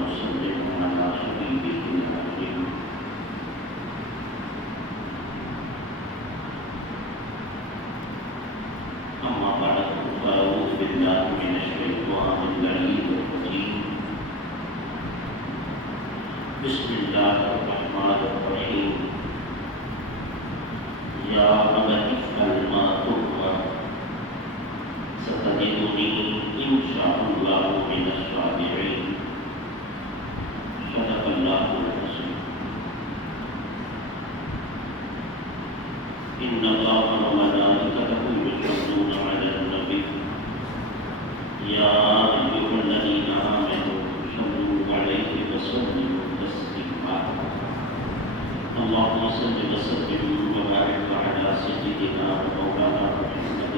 وسلم على حبيبه الأمين. أما بعد فأعوذ بالله من الشيطان اللعين الرجيم. بسم الله الرحمن الرحيم. يا أبت افعل ما تؤمر ستجدني إن شاء الله من الصابرين. صدق الله العظيم. إن الله وملائكته يصلون على النبي يا أيها الذين آمنوا صلوا عليه وسلموا تسليما. اللهم صل وسلم وبارك على سيدنا ومولانا محمد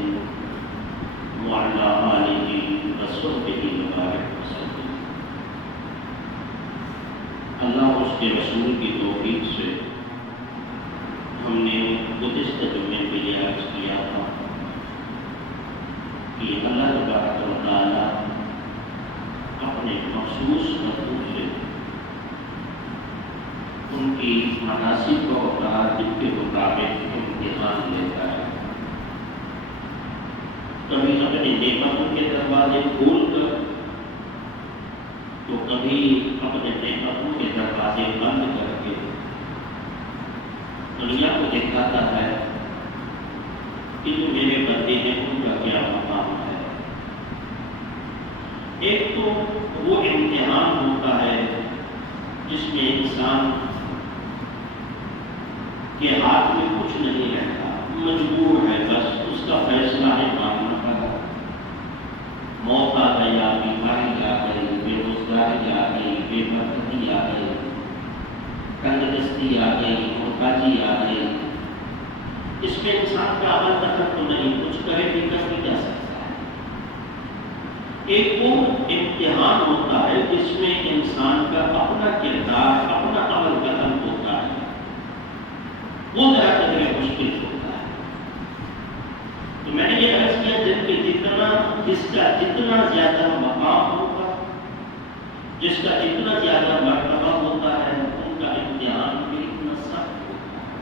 وعلى آله وصحبه وبارك وسلم. اللہ اور اس کے رسول کی توفیق سے ہم نے گزشتہ جمعے میں یہ عرض کیا تھا کہ اللہ تبارک و تعالیٰ اپنے مخصوص مطلوب سے ان کی مناسب و تعدد کے مطابق امتحان لیتا ہے. کبھی اپنے نعمتوں کے دروازے کھول کر تو کبھی اپنے نعمتوں کے دروازے بند کر کے دنیا کو دکھاتا ہے کہ جو میرے بندے ہیں ان کا کیا مقام ہے. ایک تو وہ امتحان ہوتا ہے جس میں انسان کے ہاتھ میں کچھ نہیں رہتا، مجبور ہے، بس اس کا فیصلہ ہے ماننا پڑا. موت آ گیا، بیماری آ گئی، بے روزگاری آ گئی، بے برکتی آ گئی، تنگدستی آ گئی، محتاجی آ گئی. اس میں انسان کا عمل دخل تو نہیں، کچھ کرے بھی کر بھی جا سکتا ہے. ایک وہ امتحان ہوتا ہے جس میں انسان کا اپنا کردار، اپنا عمل قدم ہوتا ہے، وہ ذرا قدر مشکل ہوتا ہے. تو میں نے یہ عرض کیا جس کا جتنا زیادہ مقام ہوگا، جس کا جتنا زیادہ مرتبہ ہوتا ہے، ان کا امتحان بھی اتنا سخت ہوتا ہے.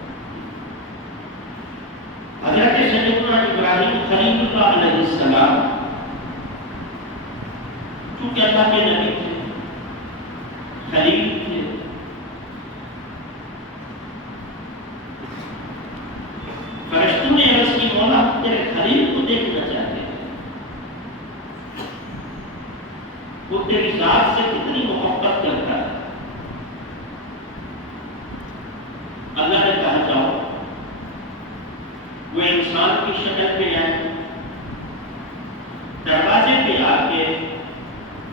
حضرت سیدنا ابراہیم خلیل اللہ علیہ السلام چونکہ اللہ کے نبی تھے، خلیل تھے، فرشتوں نے عرض کی مولا تیرے خلیل کو دیکھنا چاہتے ہیں، وہ تیری ذات سے کتنی محبت کرتا ہے. اللہ نے کہا جاؤ. وہ انسان کی شکل پہ آئے، دروازے پہ آ کے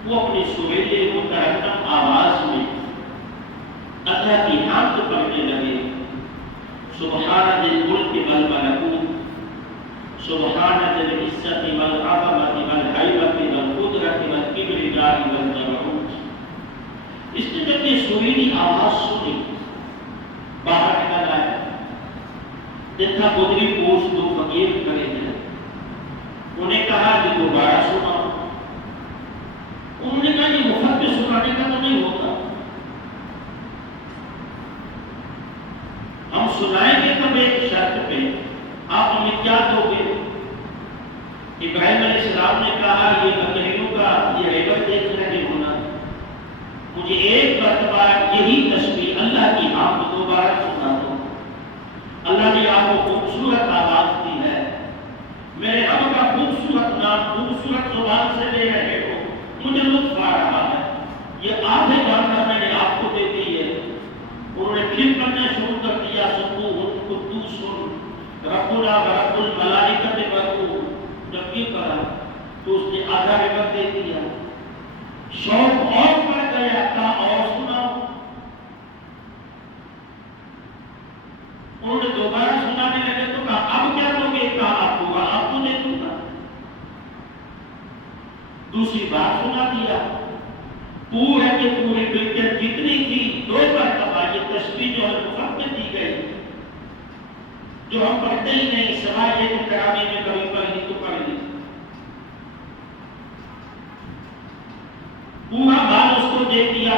وہ اپنی سریلے مترنم آواز میں اللہ کی حمد پڑھنے لگے. سبحان ذی الملک والملکوت، سبحان ذی العزت والعظمت والہیبت والقدرت والکبریاء والجبروت. اس نے جب یہ سریلی آواز سنی، باہر نکل آئے، دیکھا گدری پوش دو فقیر کھڑے ہیں. انہیں کہا کہ دوبارہ سناؤ. انہوں نے کہا یہ مفت میں سنانے کا تو نہیں ہوتا، ہم سنائیں گے تب ایک شرط پہ. آپ ہمیں کیا دو گے؟ ابراہیم علیہ السلام نے کہا یہ بکریوں کا یہ عبرت دیکھ رہے ہونا، مجھے ایک مرتبہ یہی تسبیح اللہ کی حمد دوبارہ سنا دو. اللہ نے آپ کو خوبصورت آواز دی ہے، میرے رب کا خوبصورت نام خوبصورت زبان سے لے رہے ہو، مجھے لطف آ رہا ہے. یہ آدھے جاننا میں نے آپ کو دے دی ہے. انہوں نے پھر کرنا شروع کر دیا، سبوح قدوس ربنا ورب الملائکۃ والروح. جب یہ کہا تو اس نے آدھا عبرت دے دیا. شوق اور بڑھ گیا، کہا اور سناؤ. انہوں نے دوبارہ سنانے لگے تو کہا اب کیا دو گے؟ کہا آپ ہوگا آپ تو دے دوں گا. دوسری بات سنا دیا. پورے کے پورے ملکیت جتنی تھی دو مرتبہ یہ تسبیح جو ہے مفت میں دی گئی، جو ہم پڑھتے ہی نہیں سوائے یہ کہ تراویح میں کبھی پڑھ لی تو پڑھ لی. پورا بال اس کو دے دیا،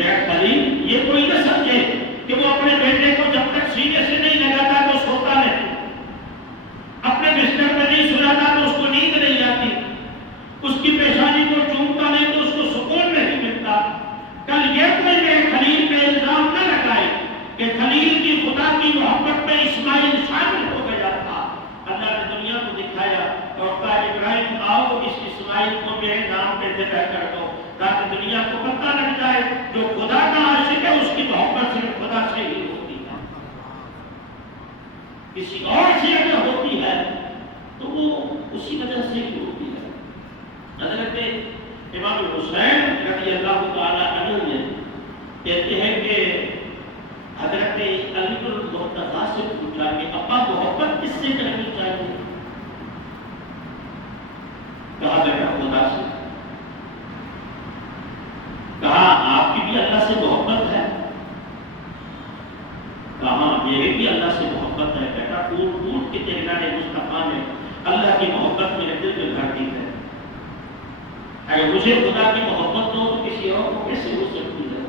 میرا خلیل یہ کوئی نہ سمجھے کہ وہ اپنے بیٹے کو جب تک سینے سے نہیں لگاتا تو سوتا نہیں، اپنے بستر میں نہیں سلاتا تو اس کو نیند نہیں آتی، اس کی پیشانی کو چومتا نہیں تو اس کو سکون نہیں ملتا۔ کل یہ کوئی میرے خلیل پہ الزام نہ لگائے کہ خلیل کی خدا کی محبت میں اسماعیل شامل ہو گیا تھا۔ اللہ نے دنیا کو دکھایا اور کہا ابراہیم آؤ اس اسماعیل کو میرے نام پہ ذبح کر دو، تاکہ دنیا کو پتہ لگ جائے جو خدا کا عاشق ہے اس کی محبت صرف خدا سے ہی ہوتی ہے، کسی اور سے اگر ہوتی ہے تو وہ اسی وجہ سے ہی ہوتی ہے۔ حضرت امام حسین رضی اللہ تعالی عنہ نے کہتے ہیں کہ حضرت علی المرتضیٰ سے پوچھا کہ ابا محبت کس سے کرنی چاہیے؟ کہا بیٹا خدا سے۔ کہا آپ کی بھی اللہ سے محبت ہے؟ کہا میرے بھی اللہ سے محبت ہے بیٹا، ٹوٹ ٹوٹ کے تیرے نانے مصطفیٰ نے اللہ کی محبت میرے دل میں بھر دی ہے۔ اگر مجھے خدا کی محبت ہو تو کسی اور کو کیسے ہو سکتی ہے؟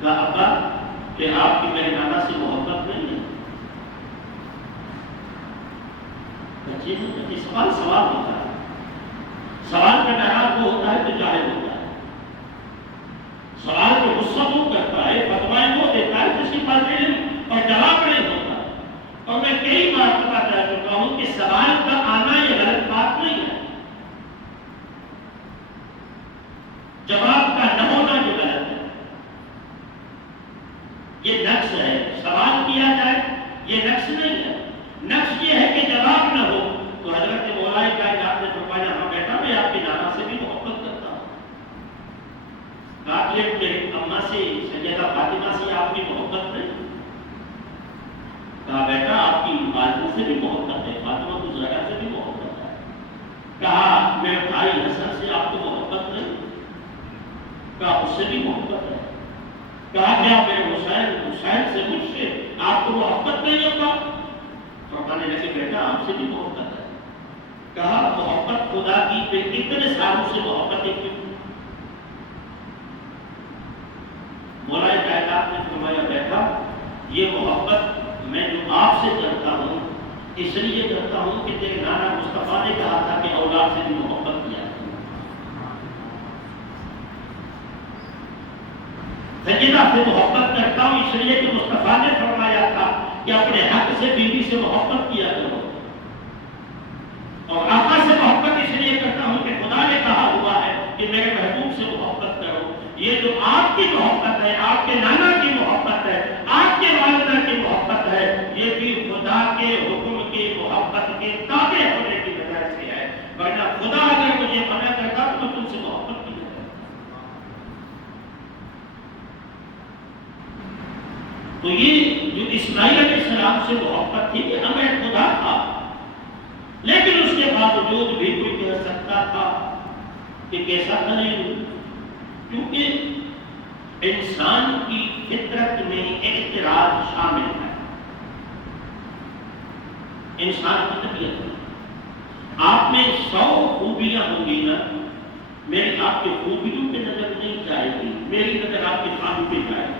کہا ابا کہ آپ کی میرے نانا سے محبت نہیں ہے؟ بچے سوال ہوتا ہے، سوال کا ناراض وہ ہوتا ہے تو جاہل ہوتا ہے، سوال پہ غصہ وہ کرتا ہے، فتوائیں وہ دیتا ہے جس کے پاس علم اور جواب نہیں ہوتا۔ اور میں کئی بار پتا کر چکا ہوں کہ سوال کا آنا یہ غلط بات نہیں ہے، جواب کا نہ ہونا جو غلط ہے یہ نقص ہے۔ سوال کیا جائے یہ نقص نہیں ہے، نقص یہ ہے کہ جواب نہ ہو۔ تو حضرت مولا کائنات نے فرمایا ہاں بیٹا میں آپ کی نانا سے بھی محبت کرتا ہوں۔ کہا کہ میری اماں سے سیدہ فاطمہ سے آپ کی محبت نہیں؟ کہا بیٹا آپ کی والدہ سے بھی محبت ہے، فاطمہ کو زہرا سے بھی محبت ہے۔ کہا میرے بھائی حسن سے آپ کو محبت نہیں؟ کہا اس سے بھی محبت ہے۔ کہا کیا میرے حسین سے مجھ سے آپ کو محبت نہیں ہوگا؟ فرمانے لگے بیٹا آپ سے بھی محبت ہے۔ کہا محبت خدا کی پہ اتنے سالوں سے محبت ہے کیوں؟ مولا کائنات نے فرمایا بیٹا یہ محبت میں جو آپ سے کرتا ہوں اس لیے کرتا ہوں کہ تیرے نانا مصطفیٰ نے کہا تھا کہ اولاد سے بھی محبت کیا۔ سیدہ سے محبت کرتا ہوں اس لیے کہ مصطفیٰ نے فرمایا تھا کہ اپنے حق سے بیوی سے محبت کیا کرو، اور آقا سے محبت اس لیے کرتا ہوں کہ خدا نے کہا ہوا ہے کہ میرے محبوب سے محبت کرو۔ یہ جو آپ کی محبت ہے، آپ کے نانا کی محبت ہے، آپ کے والدہ کی محبت ہے، یہ بھی خدا کے حکم کی محبت کے تابع ہونے کی وجہ سے ہے، ورنہ خدا اگر مجھے منع کرتا تو میں تم سے محبت کی کرتا۔ تو یہ جو اسماعیل علیہ السلام سے محبت تھی کہ ہمیں خدا تھا، لیکن اس کے باوجود بھی کوئی کہہ سکتا تھا کہ کیسا خلیل، کیونکہ انسان کی فطرت میں اعتراض شامل ہے، انسان کی طبیعت میں آپ میں 100 خوبیاں ہوں گی نا، میری آپ کی خوبیوں پہ نظر نہیں جائے گی، میری نظر آپ کی خامی پہ جائے گی۔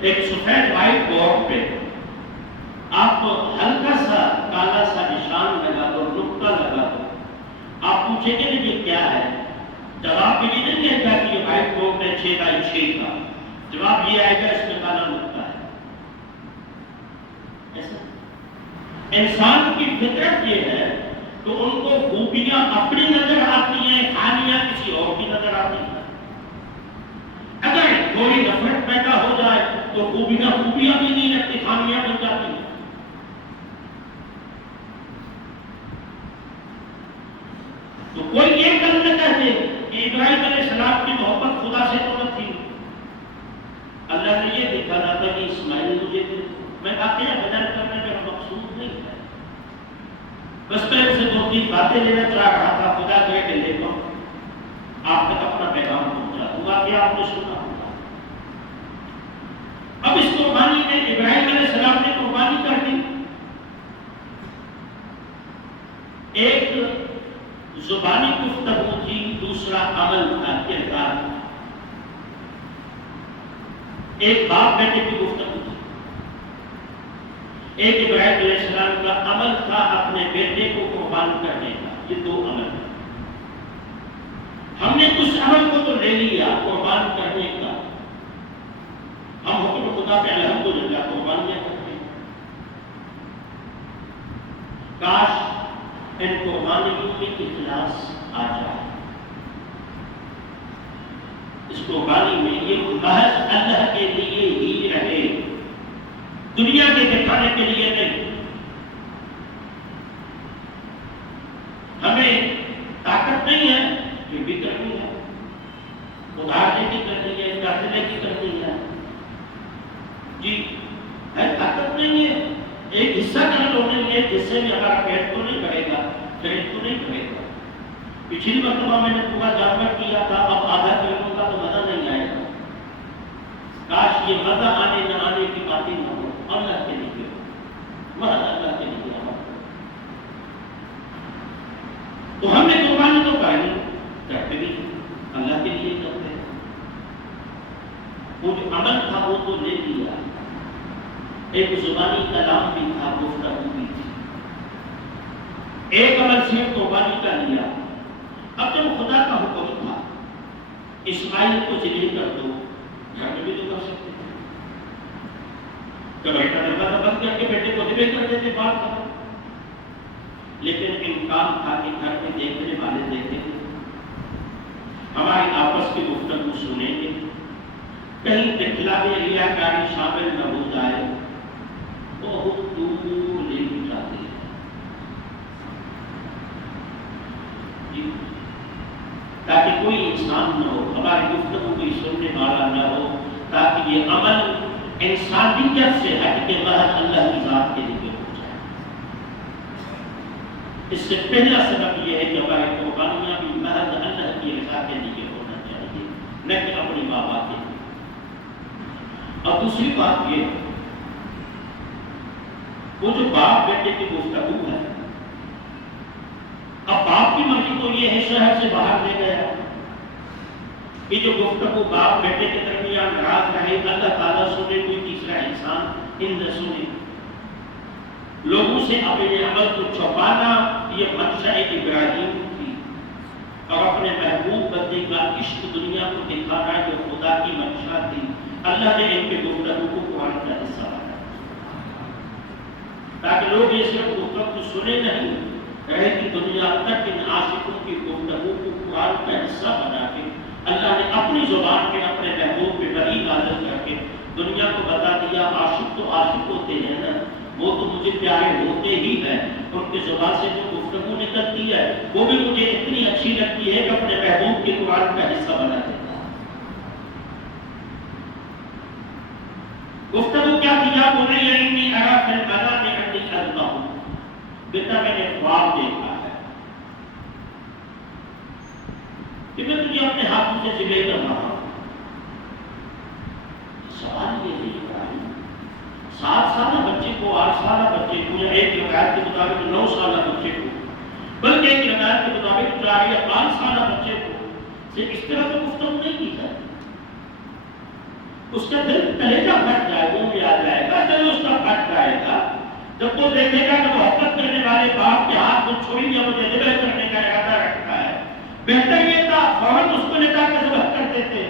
ایک سفید وائٹ بورڈ پہ آپ ہلکا سا کالا سا نشان لگا دو، نقطہ لگا دو، آپ پوچھیں گے یہ کیا ہے؟ جواب یہ نہیں ہے کہ یہ وائٹ بورڈ ہے 6x6 کا، جواب یہ آئے گا اس میں کالا نقطہ ہے۔ ایسا انسان کی فطرت یہ ہے تو ان کو خوبیاں اپنی نظر آتی ہیں، خامیاں کسی اور کی نظر آتی ہیں۔ اگر تھوڑی نفرت پیدا ہو جائے تو خوبیاں بھی نہیں رکھتی، خامیاں بن جاتی ہیں۔ تو کوئی یہ گل نہ کہتے کہ ابراہیم علیہ السلام کی محبت خدا سے تو نہ تھی، اللہ نے یہ دیکھا تھا کہ اسماعیل مجھے میں واقعہ بیان کرنے کا مقصود نہیں ہے، بس میں سے 2-3 باتیں لینا چاہ رہا تھا، خدا کرے کہ لے لو آپ تک اپنا پیغام پہنچا، ہوا کیا آپ نے سنا ہوگا۔ اب اس قربانی میں ابراہیم علیہ السلام نے قربانی کر دی، ایک زبانی گفتگو تھی، دوسرا عمل تھا، کردار تھا۔ ایک باپ بیٹے کی گفتگو تھی، ایک ابراہیم علیہ السلام کا عمل تھا اپنے بیٹے کو قربان کرنے کا۔ یہ دو عمل ہیں۔ ہم نے اس عمل کو تو لے لیا قربان کرنے کا، ہم حکم خدا پہ الحمدللہ قربانیاں کرتے ہیں۔ کاش ان قربانیوں میں اخلاص آ جائے، اس قربانی میں یہ محض اللہ کے لیے ہی رہے، دنیا کے دکھانے کے لیے نہیں۔ ہمیں طاقت نہیں ہے پھر بھی کرنی ہے، ادھارنے کی کرنی ہے، قرضے کی کرنی ہے، جی ہے، طاقت نہیں ہے۔ ایک حصہ کر لو، نہیں ایک حصے میں ہمارا پیٹ تو نہیں بڑھے گا، شریر تو نہیں بڑھے گا۔ پچھلی مرتبہ میں نے پورا جانور کیا تھا، اب آدھا کر لوں گا تو مزہ نہیں آئے گا۔ کاش یہ مزہ آنے نہ آنے کی باتیں نہ ہو، اللہ کے لیے ہو، اللہ کے لیے ہو۔ تو ہم نے قربانی تو کرنی، کرتے بھی اللہ کے لیے کرتے ہیں۔ وہ جو عمل تھا وہ تو لے لیا، ایک زبانی کلام بھی تھا، گفتگو بھی تھی، ایک عمل صرف قربانی کا لیا۔ اب جب خدا کا حکم تھا اسماعیل کو ذبح کر دو، گھر میں بھی تو کر سکتے تھے، کہ بیٹا دروازہ بند کر کے بیٹے کو ذبح کر دیتے بات کرو، لیکن امکان تھا کہ گھر میں دیکھنے والے دیکھیں گے، ہماری آپس کی گفتگو سنیں گے، کہیں دکھلاوے ریاکاری شامل نہ ہو جائے، بہت دور لے جاتے ہیں۔ تاکہ کوئی انسان نہ ہو، ہماری گفتگو کوئی سننے والا نہ ہو، تاکہ یہ عمل انسانیت سے ہٹ کے محض اللہ کی ذات کے لیے ہو جائے۔ اس سے پہلا سبب یہ ہے کہ ہماری قربانیاں بھی محض اللہ کی رضا کے لیے ہونا چاہیے، نہ کہ اپنی ماں باپ کے لیے۔ اور دوسری بات یہ، وہ جو باپ بیٹے کی گفتگو ہے، اب باپ کی مرضی تو یہ ہے شہر سے باہر لے گیا، یہ جو گفتگو باپ بیٹے کے درمیان راز رہے، اللہ تعالیٰ سنے، کوئی تیسرا انسان ان نہ سنے، لوگوں سے اپنے عمل کو چھپانا، یہ منشا ابراہیم تھی، اور اپنے محبوب بندے کا عشق دنیا کو دکھانا جو خدا کی منشا تھی۔ اللہ نے ان کے گفتگو کو قرآن کا حصہ بنایا تاکہ لوگ یہ صرف گفتگو سنے نہیں، رہے کہ دنیا تک ان عاشقوں کی گفتگو کو قرآن کا حصہ بنا کے اللہ نے اپنی زبان کے اپنے محبوب پہ وحی نازل کر کے دنیا کو بتا دیا، عاشق تو عاشق ہوتے ہیں نا، وہ تو مجھے پیارے ہوتے ہی ہیں، ان کی زبان سے جو گفتگو نکلتی ہے وہ بھی مجھے اتنی اچھی لگتی ہے کہ اپنے محبوب کے قرآن کا حصہ بنا دیتا۔ گفتگو کیا تھی؟ یا بنی انی ارا فی المنام انی اذبحک، بیٹا میں نے خواب دیکھا ہے کہ میں تجھے اپنے ہاتھوں سے ذبح کر رہا ہوں۔ سوال یہ ہے ابراہیم، 7 سالہ بچے کو، 8 سالہ بچے کو، یا ایک روایت کے مطابق 9 سالہ بچے کو، بلکہ ایک روایت کے مطابق 4 یا 5 سالہ بچے کو سے اس طرح سے گفتگو نہیں کی جاتی، اس کا دل کلیجہ پھٹ جائے، وہ بھی آ جائے گا، دل اس کا پھٹ جائے گا جب وہ دیکھے گا کہ محبت کرنے والے باپ کے ہاتھ کو چھوڑی یا مجھے ذبح کرنے کا ارادہ رکھتا ہے۔ بہتر یہ تھا فوراً اس کو لٹا کے ذبح کر دیتے،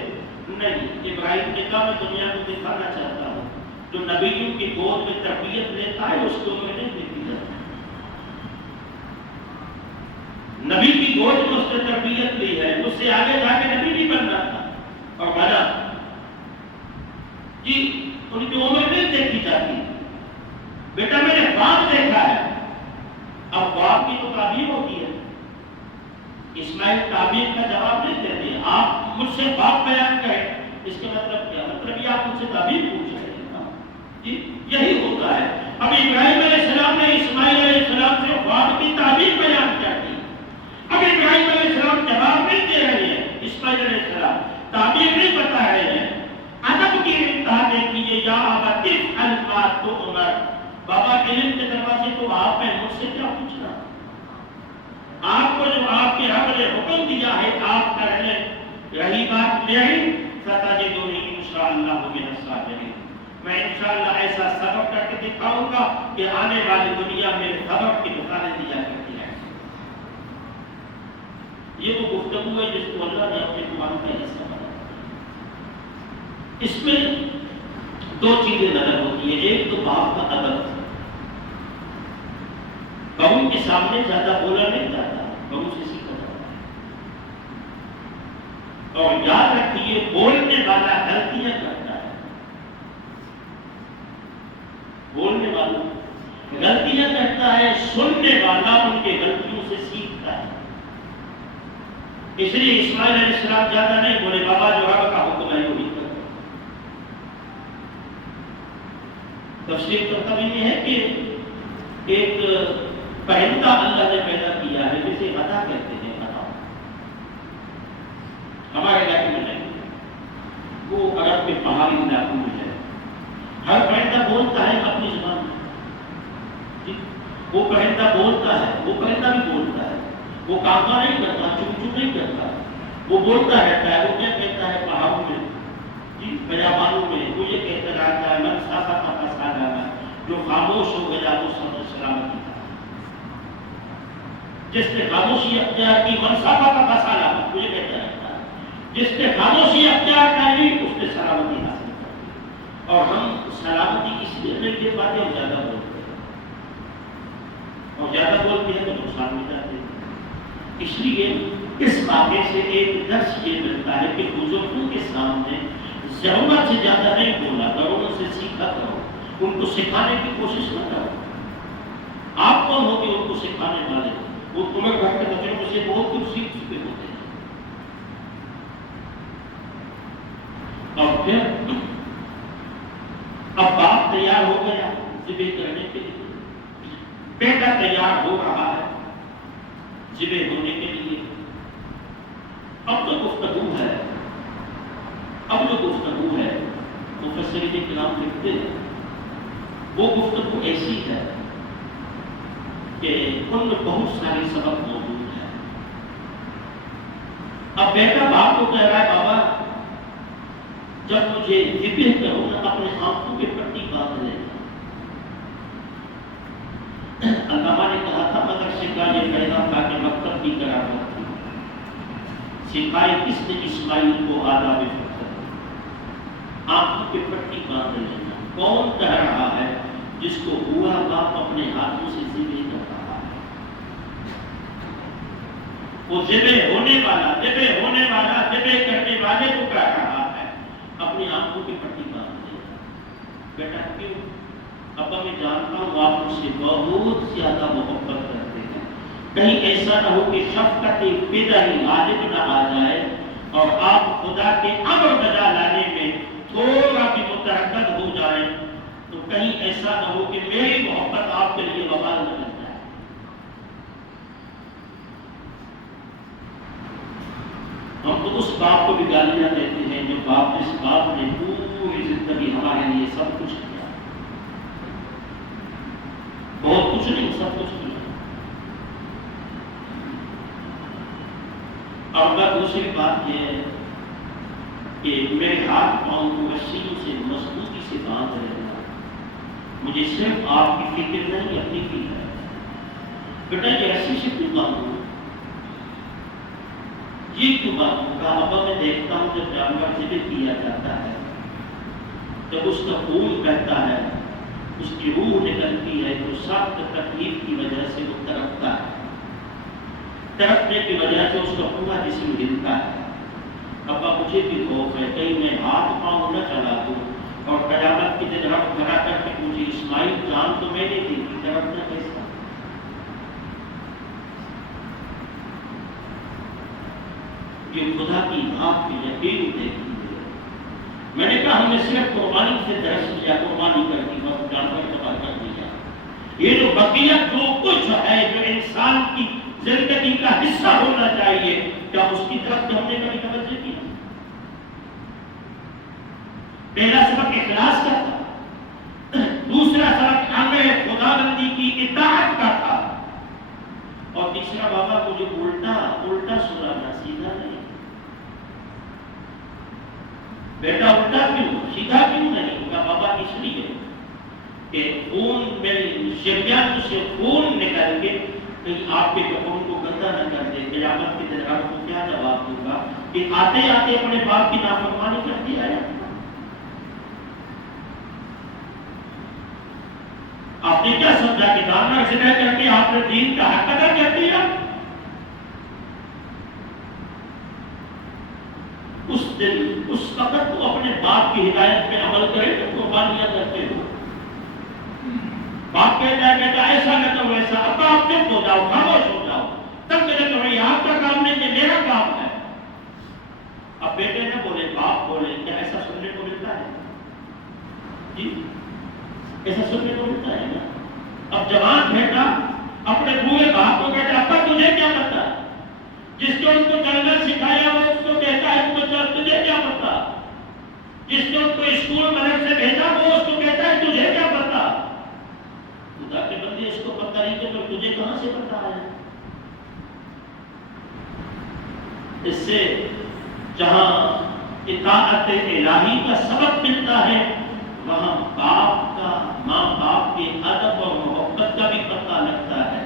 نہیں، ابراہیم نے کہا میں دنیا کو دکھانا چاہتا ہوں، جو نبیوں کی گود میں تربیت لیتا ہے اس کو میں نہیں دیتی جاتی، نبی کی گود میں اس نے تربیت لی ہے، اس سے آگے جا کے نبی بھی بننا تھا اور بنا، جی ان کی عمر نہیں دیکھی جاتی۔ بیٹا میں نے خواب دیکھا ہے، اب خواب کی تو تعبیر ہوتی ہے، اسماعیل تعبیر کا جواب نہیں دیتے، آپ مجھ سے خواب بیان کریں، اس کا مطلب کیا؟ مطلب یہ آپ مجھ سے تعبیر پوچھ رہے ہیں، جی یہی ہوتا ہے۔ اب ابراہیم علیہ السلام نے اسماعیل علیہ السلام سے خواب کی تعبیر بیان کر دی، اب ابراہیم علیہ السلام جواب نہیں دے رہے ہیں، اسماعیل علیہ السلام تعبیر نہیں بتا رہے ہیں۔ ادب کی انتہا دیکھیے، یا ابت افعل ما تؤمر، بابا علم کے دروازے تو آپ ہیں، مجھ سے کیا پوچھنا؟ آپ کو جو آپ کے رب نے حکم دیا ہے آپ کر لیں. رہی بات میری ستجدونی انشاءاللہ من الصابرین، میں انشاءاللہ ایسا سبق کر کے دکھاؤں گا کہ آنے والی دنیا میں سبق کی مثالیں دیا کرتی ہے. یہ وہ گفتگو ہے جس کو اللہ نے اپنے قرآن کا حصہ بنایا. اس میں دو چیزیں نظر ہوتی ہیں. ایک تو باپ کا ادب، قوم کے سامنے زیادہ بولا نہیں جاتا، قوم سے سیکھا جاتا ہے. اور یاد رکھیے بولنے والا غلطیاں کرتا ہے، بولنے والا غلطیاں کرتا ہے، سننے والا ان کے غلطیوں سے سیکھتا ہے. اس لیے اسماعیل علیہ السلام زیادہ نہیں بولے، بابا جو رب کا حکم ہے وہی کرو. تفسیر کرتا بھی یہ ہے کہ ایک پرندہ اللہ نے پیدا کیا ہے جسے عطا کہتے ہیں. عطا ہمارے علاقے میں نہیں، وہ عرب کے پہاڑی علاقوں میں ہے. ہر پرندہ بولتا ہے اپنی زبان میں. وہ پرندہ بولتا ہے، وہ پرندہ بھی بولتا ہے، وہ کانپا نہیں کرتا، چپ چپ نہیں کرتا، وہ بولتا رہتا ہے. وہ کیا کہتا ہے پہاڑوں میں، بیابانوں میں وہ یہ کہتا رہتا ہے من ساکھا کا فسادہ ہے، جو خاموش ہو گیا وہ سب سلامتی ہے. جس نے خاموشی اختیار کی من ساکھا کا فسادہ ہے، وہ یہ کہتا رہتا ہے جس نے خاموشی اختیار کری اس نے سلامتی حاصل کر. اور ہم سلامتی اس لیے نہیں دے پاتے اور زیادہ بولتے ہیں، اور زیادہ بولتے ہیں تو نقصان میں جاتے ہیں. اس لیے اس واقعے سے ایک درس یہ ملتا ہے کہ بزرگوں کے سامنے ضرورت سے زیادہ نہیں بولا کرو، ان سے سیکھا کرو، ان کو سکھانے کی کوشش نہ کرو. آپ کون ہو کہ ان کو سکھانے والے؟ وہ تمہیں گھر کے تجربے سے بہت کچھ سیکھ چکے ہوتے ہیں. اور پھر اب باپ تیار ہو گیا ذبح کرنے کے لیے، بیٹا تیار ہو رہا ہے ذبح ہونے کے لیے. اب تو گفتگو ہے، اب جو گفتگو ہے مفسرین کرام لکھتے ہیں وہ گفتگو ایسی ہے کہ ان میں بہت سارے سبق موجود ہیں. اب بیٹا باپ کو کہہ رہا ہے بابا جب مجھے ذبح کرو نا اپنے آنکھوں کے پٹی باندھ لینا. علامہ نے کہا تھا مگر سکھا یہ پیدا تھا کہ مکتب کی کرا کرتی سکھائے کس نے اسماعیل کو آداب فکر، آنکھوں کے پٹی باندھ لینا. کون کہہ رہا ہے؟ جس کو ہوا باپ اپنے ہاتھوں سے ذبح کر رہا ہے. وہ ذبح ہونے والا ذبح کرنے والے کو کہہ رہا ہے اپنی آنکھوں کی پٹی باندھ لینا. بیٹا کیوں؟ ابا میں جانتا ہوں آپ مجھ سے بہت زیادہ محبت کرتے ہیں، کہیں ایسا نہ ہو کہ شفقت بدعی غالب نہ آ جائے اور آپ خدا کے امر بجا لانے میں تھوڑا بھی متردد ہو جائے، تو کہیں ایسا نہ ہو کہ میری محبت آپ کے لیے وبال نہ بن جائے. ہم تو اس باپ کو بھی گالیاں دیتے ہیں جو باپ جس باپ نے پوری زندگی ہمارے لیے سب کچھ کیا، بہت کچھ نہیں سب کچھ کیا. اور دوسری بات یہ ہے کہ میرے ہاتھ پاؤں کو رسیوں سے مضبوطی سے باندھ رہنا، مجھے صرف آپ کی فکر نہیں اپنی فکر ہے. بیٹا یہ رسی سے کیوں باندھوں، یہ کیوں باندھوں؟ کہا ابا میں دیکھتا ہوں جب جانور ذبح کیا جاتا ہے جب اس کا خون بہتا ہے اس کی روح نکلتی ہے تو سخت تکلیف کی وجہ سے وہ تڑپتا ہے، تڑپنے کی وجہ سے اس کا پورا جسم ہلتا ہے. ابا مجھے بھی خوف ہے کہیں میں ہاتھ پاؤں نہ چلا دوں اور قیامت کے دن رب کھڑا کر کے مجھے اسماعیل جان تو میں نے دی تھی، تڑپنا کیسا. یہ خدا کی آپ کی یقین دیکھی ہے. میں نے کہا ہمیں صرف قربانی سے درس کیا، قربانی کر دی بس جانور تباہ کر دیا. یہ جو بقیہ جو کچھ ہے جو انسان کی زندگی کا حصہ ہونا چاہیے کیا اس کی طرف ہم نے کبھی توجہ کی؟ پہلا سبق اخلاص کا تھا، دوسرا سبق امر خدا بندی کی اطاعت کا تھا، اور تیسرا بابا مجھے الٹا سنانا، سیدھا نہیں۔ بیٹا الٹا کیوں، سیدھا کیوں نہیں؟ کہا بابا اس لیے کہ خون میں شریعت سے خون نکل کے کہیں آپ کے کپڑوں کو گندا نہ کر دے۔ قیامت کے دن آپ کو کیا جواب دوں گا کہ آتے آتے اپنے باپ کی نافرمانی کر دیا ہے؟ آپ نے کیا سمجھا کہ دانا زنا کر کے آپ نے دین کا حق ادا کر دیا؟ اس دن اس وقت تو اپنے باپ کی ہدایت پہ عمل کرے تو قربانیاں کرتے ہو۔ باپ کہتا ہے بیٹا ایسا نہ کرو ایسا، اب آپ چپ ہو جاؤ، خاموش ہو جاؤ، تب میرے تمہیں آپ کا کام نہیں، یہ میرا کام ہے۔ اب بیٹے نہ بولے، باپ بولے، کیا ایسا سننے کو ملتا ہے؟ جی ایسا سننے کو ملتا ہے نا؟ اب جوان بیٹا اپنے بوڑھے باپ کو کہتا ہے ابا تجھے کیا پتا؟ جس نے اس کو چلنا سکھایا وہ اس کو کہتا ہے تجھے کیا پتا؟ جس نے اس کو اسکول مدرسے بھیجا وہ اس کو کہتا ہے تجھے کیا پتا؟ خدا کے بندے اس کو پتا نہیں تو تجھے کہاں سے پتا ہے؟ اس سے جہاں اطاعت الہی کا سبق ملتا ہے وہاں باپ کا، ماں باپ کے ادب اور محبت کا بھی پتہ لگتا ہے۔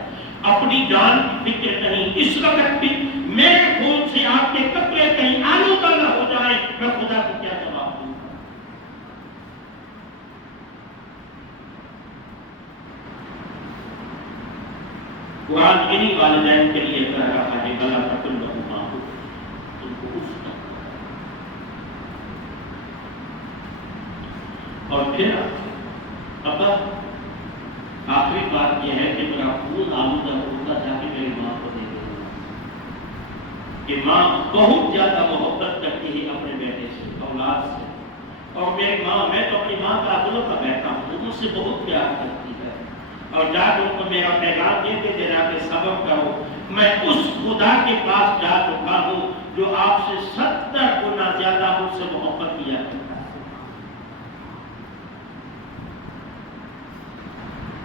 اپنی جان کی فکر نہیں، اس وقت بھی میرے خون سے آپ کے کپڑے کہیں آلودہ نہ ہو جائیں، میں خدا کو کیا جواب دوں گا؟ قرآن انہی والدین کے لیے کہہ رہا ہے بلا تقل لہما تم کو اف نہ۔ اور پھر ابا آخری بات یہ ہے کہ میرا خون آلودہ ہوتا جا کے میری ماں کو دے دے گا کہ ماں بہت زیادہ محبت کرتی ہے اپنے بیٹے سے، اولاد سے، اور میری ماں، میں تو اپنی ماں کا عقلوں کا بیٹا ہوں، مجھ سے بہت پیار کرتی ہے، اور جا کے ان کو میرا پیغام دیتے دینا کہ صبر کرو، میں اس خدا کے پاس جا چکا ہوں جو آپ سے 70 گنا زیادہ مجھ سے محبت کیا کرتا ہے۔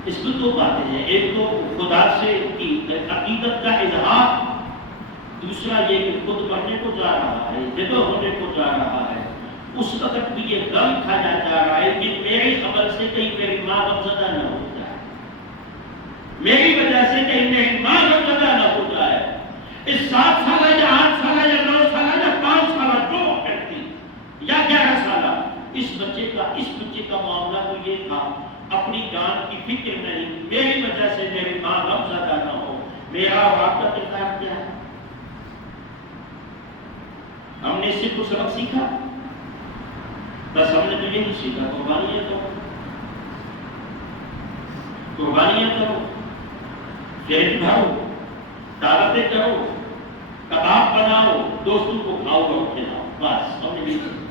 اس میں دو باتیں ہیں، ایک تو خدا سے کی عقیدت کا اظہار، دوسرا یہ کہ خود مرنے کو جا رہا ہے، جگہ ہونے کو جا رہا ہے، اس وقت بھی یہ غم کھایا جا رہا ہے کہ میرے عمل سے کہیں میری ماں غمزدہ نہ ہو جائے، میری وجہ سے کہیں میری ماں غمزدہ نہ ہو جائے۔ اس 7 سالہ یا 8 سالہ یا 9 سالہ یا 5 سالہ جو کرتی یا 11 سالہ اس بچے کا معاملہ تو یہ تھا، اپنی جان کی فکر نہیں، میری وجہ سے میری ماں غمزدہ نہ ہو۔ میرا اور آپ کا کردار کیا ہے؟ ہم نے اس سے کچھ سبق سیکھا؟ بس ہم نے تو یہی سیکھا، قربانیاں کرو، قربانیاں کرو، پیٹ بھرو، دعوتیں کرو، کباب بناؤ، دوستوں کو کھاؤ اور کھلاؤ، بس ہم نے یہی سیکھا۔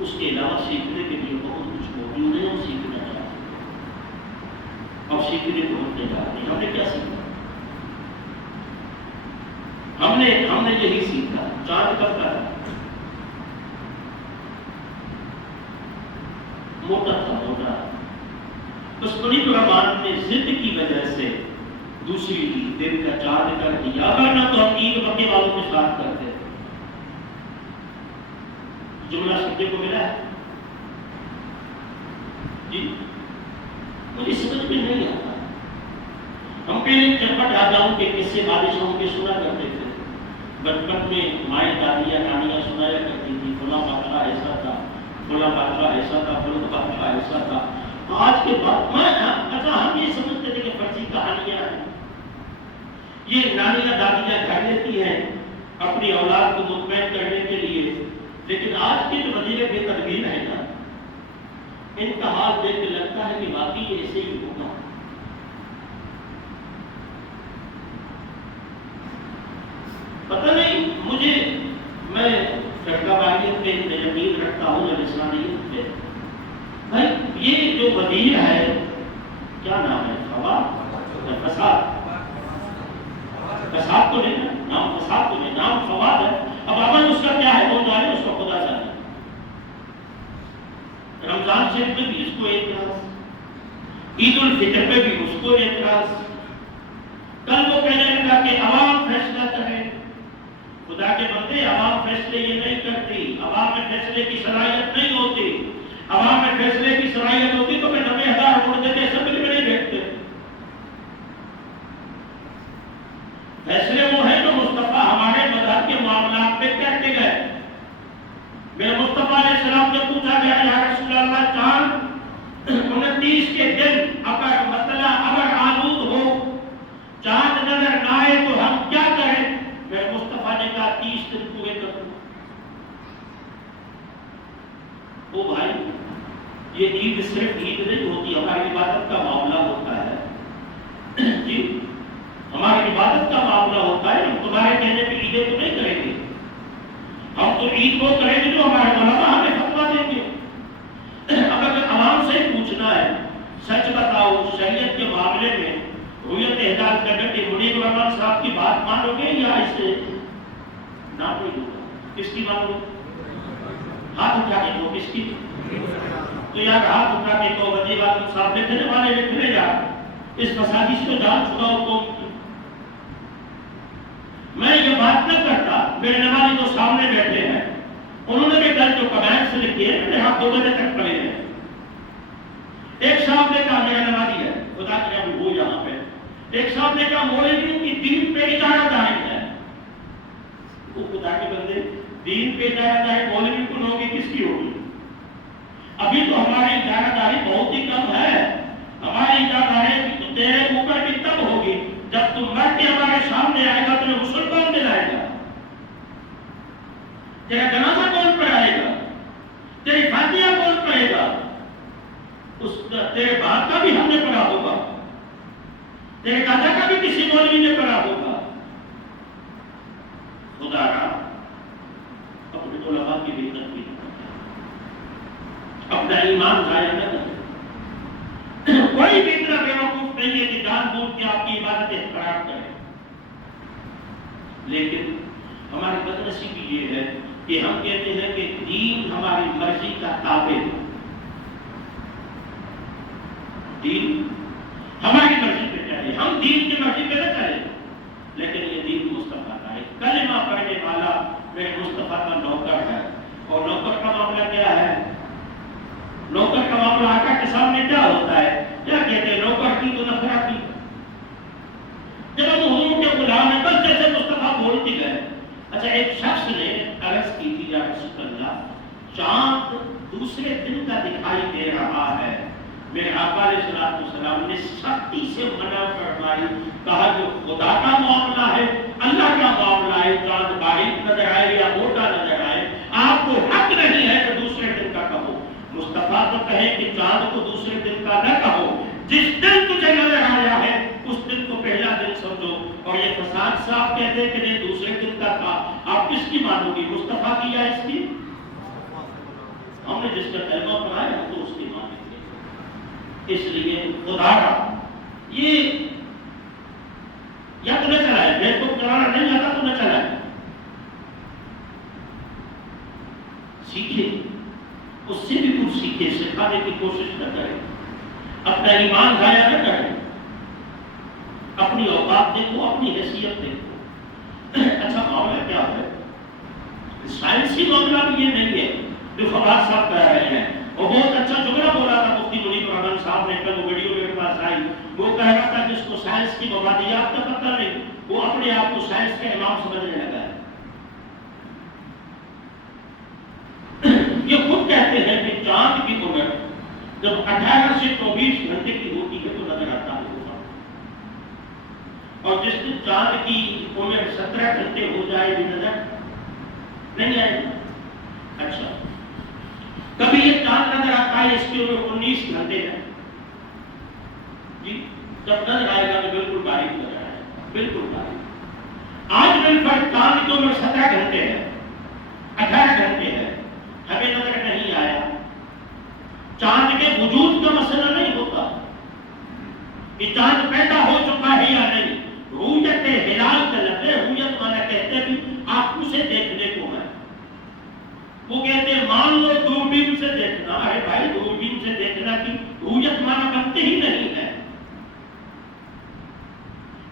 اس کے علاوہ سیکھنے کے لیے بہت کچھ موجود ہے، ہم سیکھنا چاہتے ہیں اور سیکھنے کو ہوتے جا رہے ہیں۔ ہم نے کیا سیکھا؟ ہم نے یہی سیکھا، چاند کب کا تھا؟ موٹا تھا، موٹا۔ اس بڑی برہمان نے ضد کی وجہ سے دوسری دن کا چاند کر دیا، ورنہ تو ہم عید مکے والوں کے ساتھ کرتے ہیں۔ جملہ سننے کو ملا ہے جی، مجھے سمجھ میں نہیں آتا۔ ہم پہلے چپٹ راجاؤں کے قصے بادشاہوں کے سنا کرتے تھے، بچپن میں مائیں دادیاں نانیاں سنایا کرتی تھی، فلاں بادشاہ ایسا تھا، فلاں بادشاہ ایسا تھا، فلاں بادشاہ ایسا تھا۔ آج کے بعد ہم یہ سمجھتے تھے کہ فرضی کہانیاں ہیں، یہ نانیاں دادیاں کہہ لیتی ہیں اپنی اولاد کو مطمئن کرنے کے لیے، لیکن آج کے جو وزیر بے تدبیر ہیں نا، ان کا حال دیکھ کے لگتا ہے کہ واقعی ایسے ہی ہوگا۔ پتہ نہیں مجھے، میں فرقہ پہ یقین رکھتا ہوں یا اسلامیت پہ، بھائی یہ جو وزیر ہے کیا نام ہے؟ فساد تو نہیں نا، نام فساد تو نہیں، نام فواد ہے۔ اب عمل اس کا کیا ہے وہ جانے، اس کو خدا جانے۔ رمضان شریف میں بھی اس کو اعتراض، عید الفطر پہ بھی اس کو اعتراض، گا کہ عوام فیصلہ کرے. خدا کے بندے عوام فیصلے یہ نہیں کرتی. عوام میں فیصلے کی صلاحیت نہیں ہوتی. عوام میں فیصلے کی صلاحیت ہوتی تو میں 90,000 ووٹ دیتے اسمبلی میں نہیں بیٹھتے. فیصلے وہ ہیں جو مصطفیٰ ہمارے مذہب کے معاملات میں کر کے گئے. میرے مصطفیٰ علیہ السلام سے پوچھا گیا یا رسول اللہ چاند 29 کے دن اگر مسئلہ اگر آلود ہو, چاند نظر نہ آئے تو ہم کیا کریں؟ میرے مصطفیٰ نے کہا 30 دن پورے کر دو. او بھائی, یہ عید صرف عید نہیں ہوتی, ہماری عبادت کا معاملہ ہوتا ہے. جی, ہماری عبادت کا معاملہ ہوتا ہے. ہم تمہارے کہنے پہ عیدیں تو نہیں کریں گے, ہم تو عید وہ کریں گے جو ہمارے علماء ہمیں فتویٰ دیں گے. اب اگر عوام سے پوچھنا ہے سچ بتاؤ شریعت کے معاملے میں رویت احداد کرنے کے منیر الرحمان صاحب کی بات مانو گے یا اسے نہ کوئی ہوگا؟ کس کی مانو گے؟ ہاتھ اٹھا کے دو. کس کی؟ تو یار ہاتھ اٹھا کے دو. وزیر اعظم صاحب لکھنے والے لکھنے یار اس فسادی سے تو جان چھڑاؤ قوم کی. میں یہ بات نہ کرتا, میرے نمازی تو سامنے بیٹھے ہیں, انہوں نے بھی کل جو کمنٹس لکھے ہیں میرے ہاتھ 2 بجے تک پڑے ہیں. ایک صاحب نے کہا میرا نمازی ہے, خدا کے ابھی وہ یہاں پہ. ایک صاحب نے کہا مولویوں کی دین پہ اجازت جائز ہے. وہ خدا کے بندے, دین پہ اجازت جائز مولوی کو نہ ہوگی کس کی ہوگی؟ ابھی تو ہماری اجازت داری بہت ہی کم ہے. ہماری اجازت داری تو تیرے اوپر بھی تب ہوگی جب تم مر کے ہمارے سامنے آئے گا, تمہیں غسل کون دلائے گا؟ تیرا جنازہ کون پڑھائے گا؟ تیری فاتحہ کون پڑھے گا؟ تیرے باپ کا بھی ہم نے پڑھا ہوگا, تیرے دادا کا بھی کسی مولوی نے پڑھا ہوگا. خدا را اپنے علماء کی بھی تنقید کریں, اپنا ایمان ضائع نہ کریں. کوئی بھی اتنا بیوقوف نہیں ہے کہ جان بوجھ کے آپ کی عبادت خراب کرے. لیکن ہماری بدنصیبی یہ ہے کہ ہم کہتے ہیں کہ دین ہماری مرضی کا تابع ہے. دین ہماری مرضی پہ چلے, ہم دین کی مرضی پہ نہ چلے. لیکن یہ دین مصطفیٰ کا ہے. کلمہ پڑھنے والا میرے مصطفیٰ کا نوکر ہے. اور نوکر کا معاملہ کیا ہے؟ نوکر کا معاملہ آقا کے سامنے کیا ہوتا ہے؟ کیا کہتے ہیں؟ نوکر کی تو نفرت کی. جب ہم حضور کے غلام ہیں بس جیسے مصطفیٰ بولتی گئے. اچھا, ایک شخص نے عرض کی تھی یا رسول اللہ چاند دوسرے دن کا دکھائی دے رہا ہے. میرے آقا علیہ السلام نے سختی سے منع فرمائی, کہا جو خدا کا معاملہ ہے, اللہ کا معاملہ ہے, چاند باریک نظر آئے یا موٹا نظر آئے, آپ کو حق نہیں ہے کہ دوسرے دن کا کہو. مصطفیٰ تو کہے کہ چاند کو دوسرے دن کا نہ کہو, جس دن تجھے نظر آیا ہے اس دن کو پہلا دن سمجھو. اور یہ فساد صاحب کہتے ہیں کہ نہیں دوسرے دن کا تھا. آپ کس کی مانو گی, مصطفیٰ کی یا اس کی؟ ہم نے جس کا کلمہ پڑھا ہے تو اس کی مانیں گے. اس لیے خدا را یہ یا تو نہ چلائے, فیس بک چلانا نہیں آتا تو نہ چلائے. سیکھے, اس سے بھی کچھ سیکھے, سکھانے کی کوشش نہ کرے. اپنا ایمان ضائع نہ کرے. اپنی اوقات دیکھو, اپنی حیثیت دیکھو. اچھا معاملہ کیا ہے؟ سائنسی معاملہ بھی یہ نہیں ہے جو فواد صاحب کہہ رہے ہیں. اور بہت اچھا جملہ بولا تھا مفتی منیر الرحمان صاحب نے, کل وہ ویڈیو میرے پاس آئی. وہ کہہ رہا تھا جس کو سائنس کی مبادیات کا پتہ نہیں وہ اپنے آپ کو سائنس کا امام سمجھنے لگا ہے. یہ خود کہتے ہیں کہ چاند کی عمر جب 18 سے 24 گھنٹے کی ہوتی ہے تو نظر آتا ہے ہوگا, اور جس دن چاند کی عمر 17 گھنٹے ہو جائے بھی نظر نہیں آئے گا. اچھا, کبھی یہ چاند نظر آتا ہے اس کی عمر 19 گھنٹے ہے جی, جب نظر آئے گا تو بالکل باریک نظر آئے گا, بالکل باریک. آج دن پر چاند کی عمر 17 گھنٹے ہے, 18 گھنٹے ہے, ہمیں نظر نہیں آیا. چاند کے وجود کا مسئلہ نہیں ہوتا کہ چاند پیدا ہو چکا ہے یا نہیں. رویت ہلال کا لفظ ہے, رویت مانا کہتے بھی آنکھوں سے دیکھنے کو ہے. وہ کہتے ہیں مان لو دوربین سے دیکھنا ہے. بھائی دوربین سے دیکھنا کی رویت مانا بنتے ہی نہیں ہے.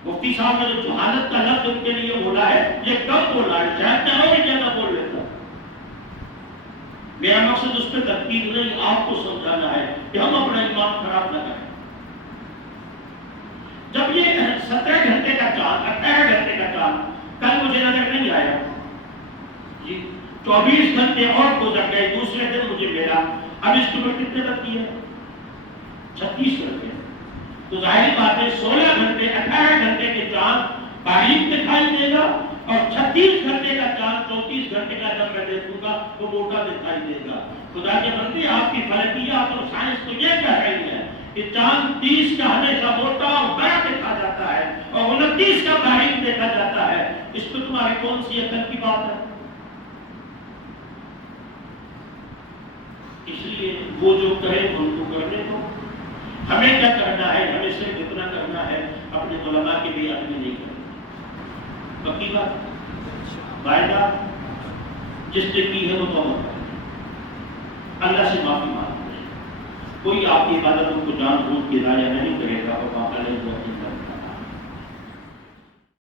مفتی صاحب نے جو جہالت کا لفظ ان کے لیے بولا ہے یہ کم بولا ہے، شاید میں اور زیادہ بول لیتا ہوں۔ میرا مقصد اس پہ تنقید نہیں، آپ کو سمجھانا ہے کہ ہم اپنا ایمان خراب نہ کریں۔ جب یہ 17 گھنٹے کا چاند، 18 گھنٹے کا چاند کل مجھے نظر نہیں آیا جی، 24 گھنٹے اور گزر گئے، دوسرے دن مجھے ملا، اب اس کے کتنے بچی ہے؟ 36 گھنٹے۔ تو ظاہر بات ہے 16 گھنٹے 18 گھنٹے کے چاند باریک دکھائی دے گا، اور 36 گھنٹے کا چاند 34 گھنٹے کا جب میں دیکھوں گا تو موٹا دکھائی دے گا۔ خدا کے بندے، آپ کی فلکیات اور سائنس تو یہ کہہ رہی ہے کہ چاند 30 کا ہمیشہ موٹا اور بڑا دیکھا جاتا ہے اور 29 کا باریک دیکھا جاتا ہے، اس پہ تمہاری کون سی عقل کی بات ہے؟ اس لیے وہ جو کہے ان کو کرنے دو، ہمیں کیا کرنا ہے؟ ہمیں صرف اتنا کرنا ہے اپنے علماء کی بھی عدم نہیں کرنا۔ پکی بات، وعدہ جس نے کی ہے وہ توبہ کرے، اللہ سے معافی مانگے، کوئی آپ کی عبادتوں کو جان بوجھ کے ضائع نہیں کرے گا اور